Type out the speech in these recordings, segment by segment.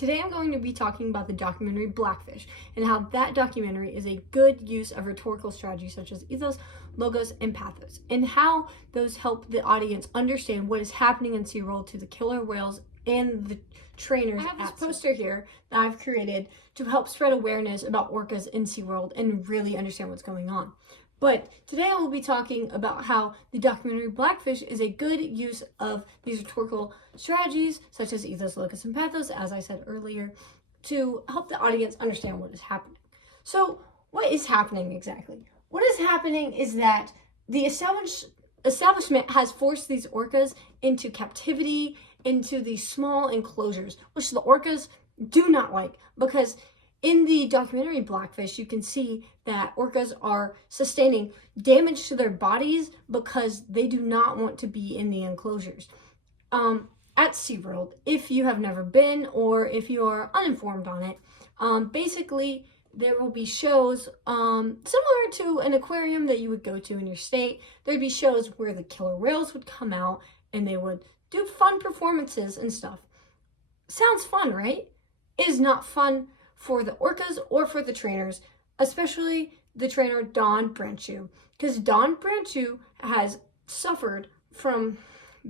Today I'm going to be talking about the documentary Blackfish and how that documentary is a good use of rhetorical strategies such as ethos, logos, and pathos, and how those help the audience understand what is happening in SeaWorld to the killer whales and the trainers. I have this poster here that I've created to help spread awareness about orcas in SeaWorld and really understand what's going on. But today I will be talking about how the documentary Blackfish is a good use of these rhetorical strategies, such as ethos, logos, and pathos, as I said earlier, to help the audience understand what is happening. So what is happening exactly? What is happening is that the establishment has forced these orcas into captivity, into these small enclosures, which the orcas do not like, because in the documentary Blackfish, you can see that orcas are sustaining damage to their bodies because they do not want to be in the enclosures. At SeaWorld, if you have never been or if you are uninformed on it, basically there will be shows similar to an aquarium that you would go to in your state. There'd be shows where the killer whales would come out and they would do fun performances and stuff. Sounds fun, right? It is not fun for the orcas or for the trainers, especially the trainer Dawn Branchew, because Dawn Branchew has suffered from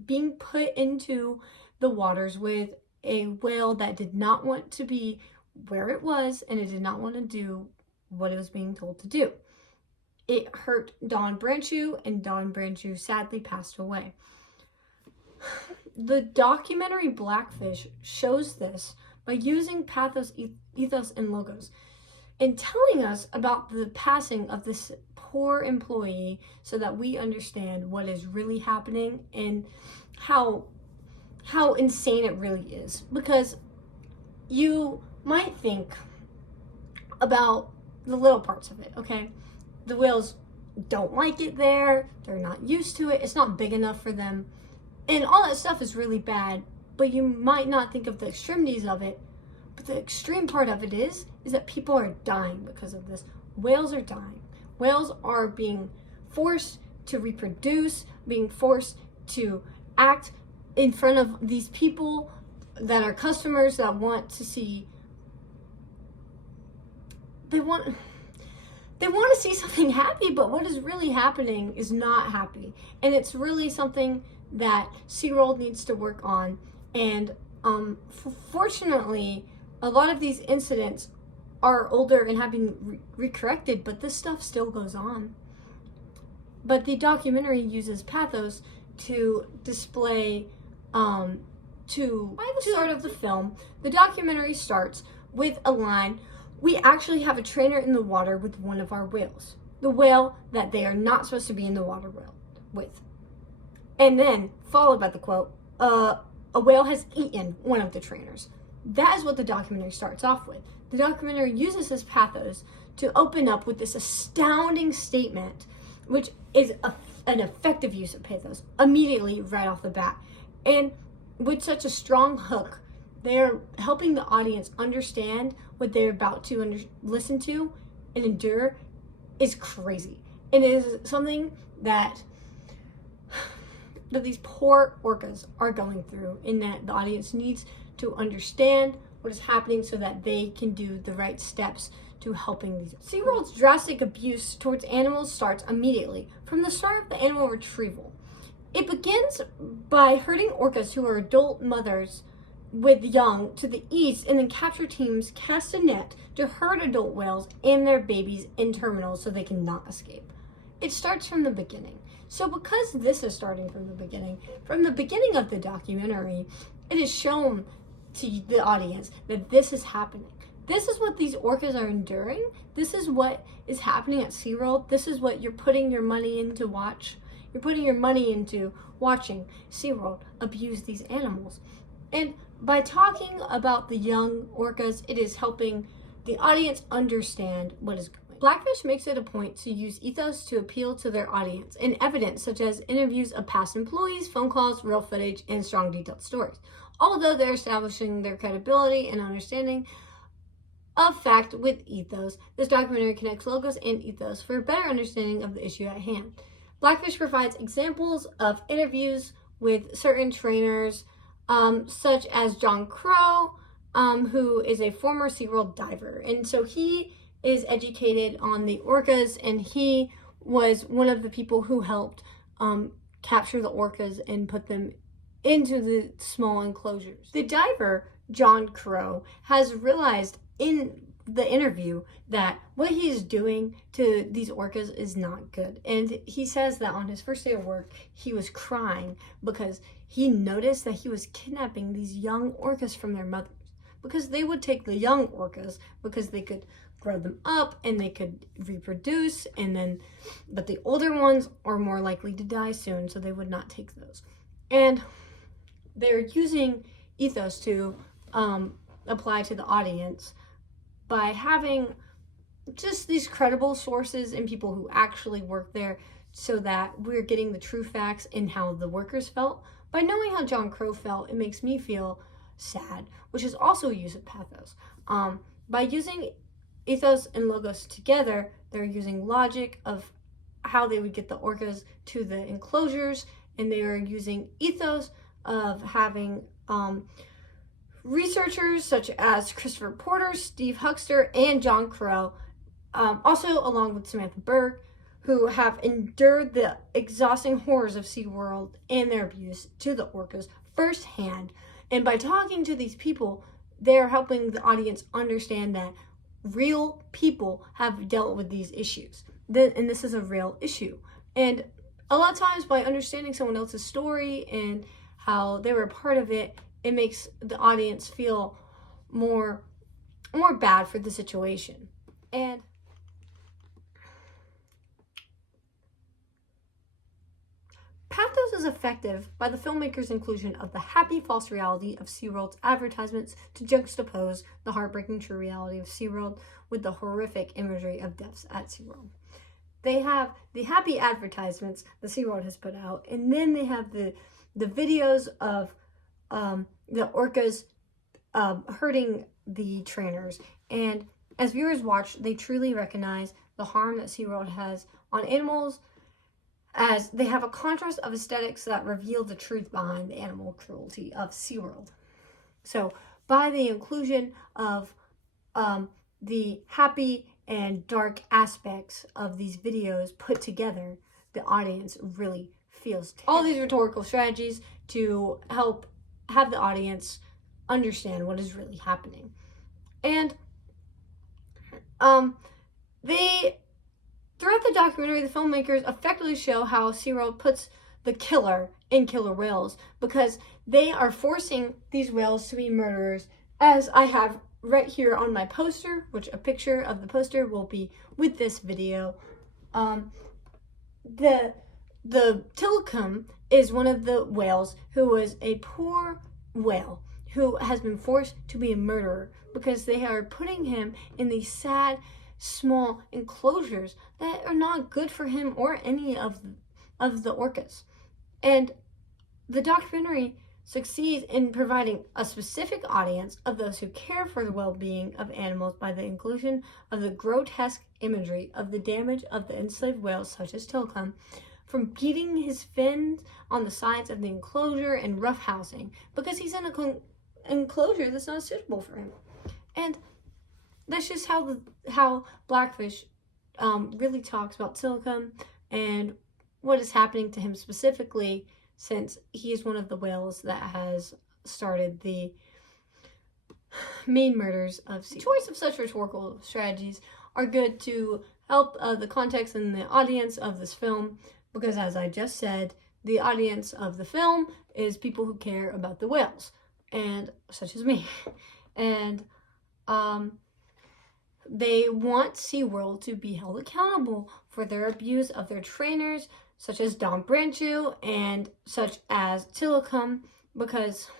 being put into the waters with a whale that did not want to be where it was, and it did not want to do what it was being told to do. It hurt Dawn Branchew, and Dawn Branchew sadly passed away. The documentary Blackfish shows this by using pathos, ethos, and logos, and telling us about the passing of this poor employee so that we understand what is really happening and how insane it really is. Because you might think about the little parts of it, okay? The whales don't like it there, they're not used to it, it's not big enough for them, and all that stuff is really bad, but you might not think of the extremities of it. But the extreme part of it is that people are dying because of this. Whales are dying. Whales are being forced to reproduce, being forced to act in front of these people that are customers that want to see. They want to see something happy, but what is really happening is not happy. And it's really something that SeaWorld needs to work on. And fortunately, a lot of these incidents are older and have been recorrected, but this stuff still goes on. But the documentary uses pathos to display, by the start of the film, the documentary starts with a line, "We actually have a trainer in the water with one of our whales." The whale that they are not supposed to be in the water with. And then, followed by the quote, "A whale has eaten one of the trainers." That is what the documentary starts off with. The documentary uses this pathos to open up with this astounding statement, which is an effective use of pathos immediately right off the bat. And with such a strong hook, they're helping the audience understand what they're about to listen to and endure is crazy. And it is something that these poor orcas are going through, and that the audience needs to understand what is happening so that they can do the right steps to helping these. SeaWorld's drastic abuse towards animals starts immediately from the start of the animal retrieval. It begins by herding orcas who are adult mothers with young to the east, and then capture teams cast a net to herd adult whales and their babies in terminals so they cannot escape. It starts from the beginning. So because this is starting from the beginning of the documentary, it is shown to the audience that this is happening. This is what these orcas are enduring. This is what is happening at SeaWorld. This is what you're putting your money in to watch. You're putting your money into watching SeaWorld abuse these animals. And by talking about the young orcas, it is helping the audience understand what is going on. Blackfish makes it a point to use ethos to appeal to their audience in evidence such as interviews of past employees, phone calls, real footage, and strong detailed stories. Although they're establishing their credibility and understanding of fact with ethos, this documentary connects logos and ethos for a better understanding of the issue at hand. Blackfish provides examples of interviews with certain trainers, such as John Crow, who is a former SeaWorld diver. And so he is educated on the orcas, and he was one of the people who helped capture the orcas and put them into the small enclosures. The diver, John Crow, has realized in the interview that what he's doing to these orcas is not good. And he says that on his first day of work, he was crying because he noticed that he was kidnapping these young orcas from their mothers, because they would take the young orcas because they could grow them up and they could reproduce, but the older ones are more likely to die soon, so they would not take those. And they're using ethos to apply to the audience by having just these credible sources and people who actually work there, so that we're getting the true facts in how the workers felt. By knowing how John Crow felt, it makes me feel sad, which is also a use of pathos. By using ethos and logos together, they're using logic of how they would get the orcas to the enclosures, and they are using ethos of having researchers such as Christopher Porter, Steve Huxter, and John Crow, also along with Samantha Berg, who have endured the exhausting horrors of SeaWorld and their abuse to the orcas firsthand. And by talking to these people, they're helping the audience understand that real people have dealt with these issues. And this is a real issue. And a lot of times, by understanding someone else's story and how they were a part of it, it makes the audience feel more bad for the situation. And pathos is effective by the filmmaker's inclusion of the happy false reality of SeaWorld's advertisements to juxtapose the heartbreaking true reality of SeaWorld with the horrific imagery of deaths at SeaWorld. They have the happy advertisements that SeaWorld has put out, and then they have the videos of the orcas hurting the trainers. And as viewers watch, they truly recognize the harm that SeaWorld has on animals, as they have a contrast of aesthetics that reveal the truth behind the animal cruelty of SeaWorld. So by the inclusion of the happy and dark aspects of these videos put together, the audience really feels all these rhetorical strategies to help have the audience understand what is really happening. And throughout the documentary, the filmmakers effectively show how SeaWorld puts the killer in killer whales, because they are forcing these whales to be murderers, as I have right here on my poster, which a picture of the poster will be with this video. The Tilikum is one of the whales who was a poor whale who has been forced to be a murderer, because they are putting him in these sad, small enclosures that are not good for him or any of the orcas. And the documentary succeeds in providing a specific audience of those who care for the well-being of animals by the inclusion of the grotesque imagery of the damage of the enslaved whales, such as Tilikum, from beating his fins on the sides of the enclosure and roughhousing, because he's in an enclosure that's not suitable for him. And that's just how Blackfish really talks about Tilikum and what is happening to him specifically, since he is one of the whales that has started the main murders of sea. The choice of such rhetorical strategies are good to help the context and the audience of this film, because as I just said, the audience of the film is people who care about the whales, and such as me. And they want SeaWorld to be held accountable for their abuse of their trainers, such as Don Branchew and such as Tilikum, because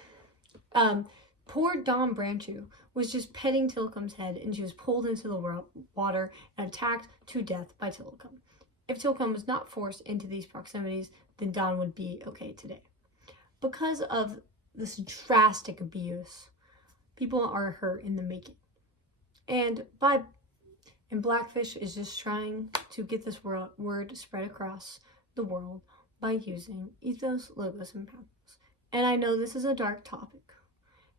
poor Don Branchew was just petting Tilikum's head, and she was pulled into the water and attacked to death by Tilikum. If Tilikum was not forced into these proximities, then Don would be okay today. Because of this drastic abuse, people are hurt in the making. And Blackfish is just trying to get this word spread across the world by using ethos, logos, and pathos. And I know this is a dark topic,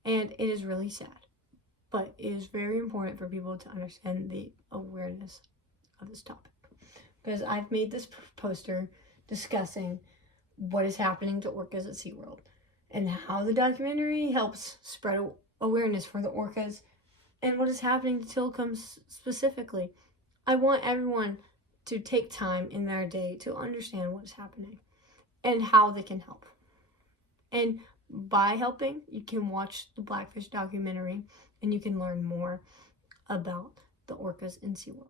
and it is really sad. but it is very important for people to understand the awareness of this topic. Because I've made this poster discussing what is happening to orcas at SeaWorld and how the documentary helps spread awareness for the orcas and what is happening to Tilikum specifically. I want everyone to take time in their day to understand what is happening and how they can help. And by helping, you can watch the Blackfish documentary and you can learn more about the orcas in SeaWorld.